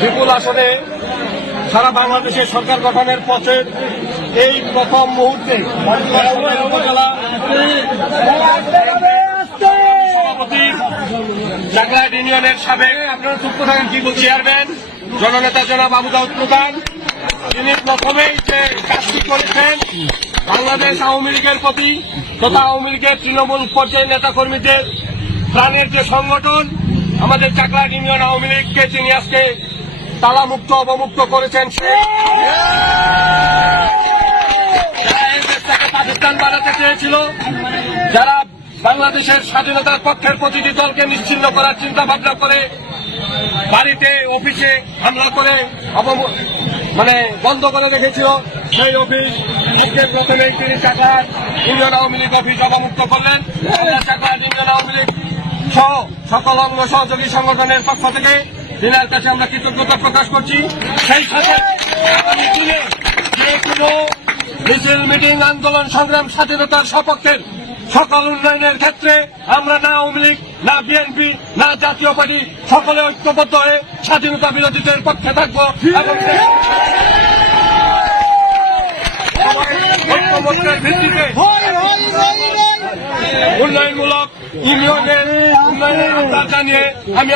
বিপুল আসনে সারা বাংলাদেশের সরকার গঠনের পথে এই প্রথম মুহূর্তে উপজেলা সভাপতি চাকলাট ইউনিয়নের সাবেক আপনারা চুপ থাকেন কি বলছি চেয়ারম্যান জননেতা জনাব আবু দাউদ প্রধান, তিনি প্রথমেই যে কাজটি করেছেন বাংলাদেশ আওয়ামী লীগের প্রতি তথা আওয়ামী লীগের তৃণমূল পর্যায়ের নেতাকর্মীদের প্রাণের যে সংগঠন আমাদের চাকলাট ইউনিয়ন আওয়ামী লীগকে তিনি আজকে তালামুক্ত অবমুক্ত করেছেন। যারা এই দেশটাকে পাকিস্তান বানাতে চেয়েছিল, যারা বাংলাদেশের স্বাধীনতার পক্ষের প্রতিটি দলকে নিশ্চিহ্ন করার চিন্তা ভাবনা করে বাড়িতে অফিসে হামলা করে বন্ধ করে রেখেছিল, সেই অফিস আজকে প্রথমেই তিনি চাকলাট ইউনিয়ন আওয়ামী লীগ অফিস অবমুক্ত করলেন। চাকলাট ইউনিয়ন আওয়ামী লীগ সহ সকল অঙ্গ সহযোগী সংগঠনের পক্ষ থেকে দিনের কাছে আমরা কৃতজ্ঞতা প্রকাশ করছি। সেই সাথে আগামী দিনে যে কোনো মিছিল মিটিং আন্দোলন সংগ্রাম স্বাধীনতার সপক্ষের সকল উন্নয়নের ক্ষেত্রে আমরা না আওয়ামী লীগ না বিএনপি না জাতীয় পার্টি সকলে ঐক্যবদ্ধ হয়ে স্বাধীনতা বিরোধীদের পক্ষে থাকবো এবং ঐক্যমত্যের ভিত্তিতে উন্নয়নমূলক ইউনিয়নের উন্নয়নের আহ্বান জানিয়ে আমি